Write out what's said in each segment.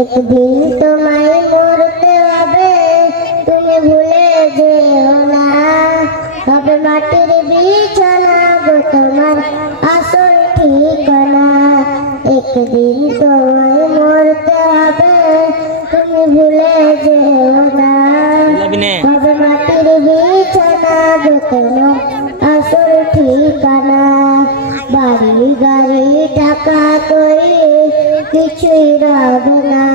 একদিন তোমায় মরতে হবে, তুমি ভুলে যেও না। হবে মাটির বিছানা গো তোমার আসল ঠিকানা। একদিন তোমায় মরতে হবে, তুমি ভুলে যেও না। হবে মাটির বিছানা গো তোমার আসল ঠিকানা। বাড়ি গাড়ি টাকা করি কিছুই রবে না।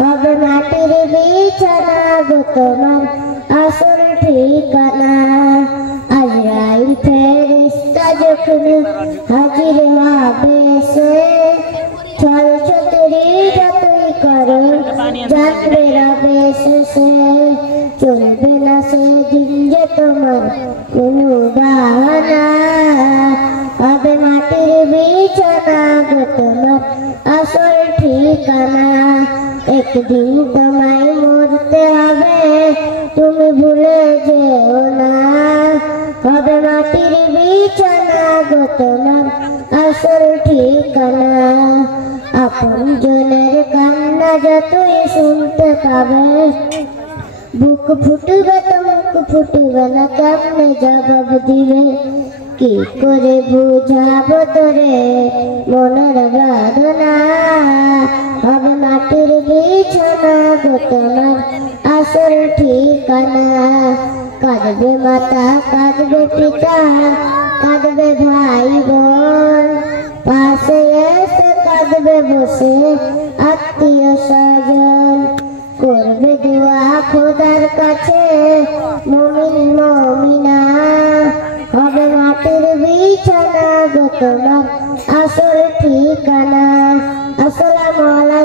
হবে মাটির বিছানা গো তোমার আসল ঠিকানা। আজরাইল ফেরেশতা যখন হাজির হবে সে, ছল ছতরি যতই করো জানবে রবে শেষে। চলবে না সেদিন যে তোমার কোনো বাহানা। হবে মাটির বিছানা গো তোমার আসল ঠিকানা। একদিন তোমায় মরতে হবে, তুমি ভুলে যেও না। হবে মাটির বিছানা গো তোমার আসল ঠিকানা। আপন জনের কান্না যতই শুনতে পাবে, বুক ফুটবে তো মুখ ফুটবে না, কেমনে জবাব দিবে। কি করে বুঝাবো তোরে মনের বেদনা। হবে মাটির বিছানা গো তোমার আসল ঠিকানা। কাঁদবে মাতা কাঁদবে পিতা কাঁদবে ভাই বোন, পাশে এসে কাঁদবে বসে আত্মীয় স্বজন। করবে দোয়া খোদার কাছে মুমিন মুমিনা। হবে মাটির বিছানা গো তোমার আসল ঠিকানা। আসসালামু আলাইকুম।